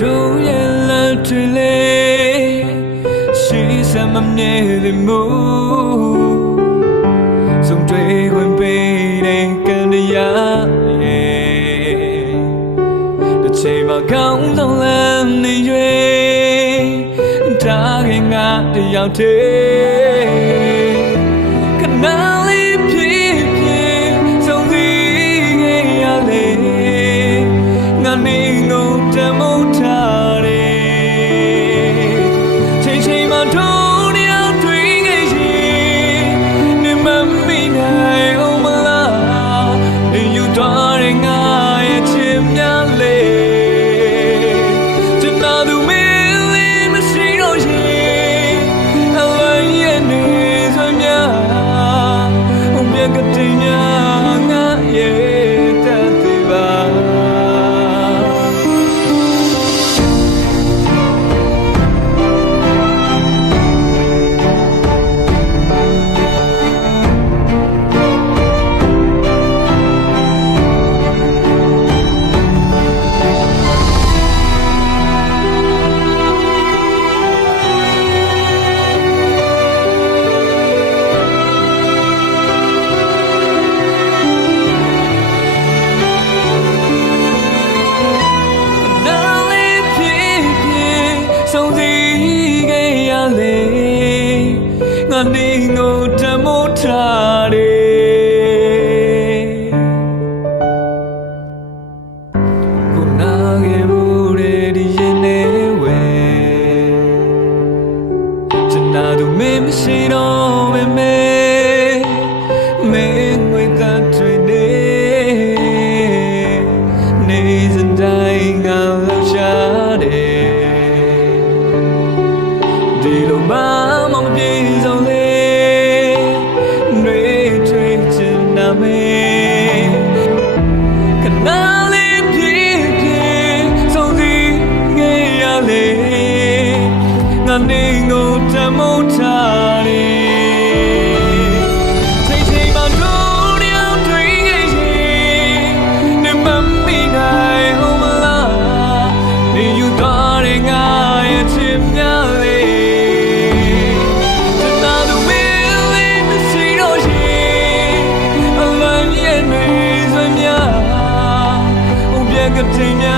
တို့ရဲ့လက်တွေလေရှိစမ်းမမြဲတဲ့မို့ဆုံးတွေ့ခွင့်ပေးတဲ့ကံတရားရဲ့တစ်ချိန်မှာကောင်းဆုံးလမ်းနေ၍ဒါခင်ငါတယောက်တည်းခဏလေးဖြစ်ဖြစ်ဆုံးစီခဲ့ရလေငါနေငုံတမို့ထားတယ်ချိန်ချိန်မှာတို့တယောက်တွေ့ခဲ့ရင်နေမမိနိုင်အောင်မလားနေယူသွားတဲ့ငါရဲ့ချစ်များလေကျွန်တော်သူမင်းလေးမရှိတော့ရင်အဝိုင်းရဲ့နေစွမ်းများဘုံပြကတိများငါရဲ့တတ်သေးပါနေငိုတမို့ထားတယ်ခုနာခဲ့ဖို့ဒီရင်နေဝဲကျွန်တော်တို့မင်းမရှိတော့ပဲမင်းငွေသားတွေနေစတိုင်းငါလောက်ရှာတယ်ဒီလိုမှမပြေဆုံးလေနှွေးထွေးချင်နာမေခဏလေးဖြစ်ဖြစ်ဆုံးစီခဲ့ရလေငါနေငုံတမို့ထားတယ်ချိန်ချိန်မှာတို့တယောက်တွေ့ခဲ့ရင်နေမမိနိုင်အောင်မလားနေယူသွားတဲ့ငါရဲ့ချစ်များလေကတိညာ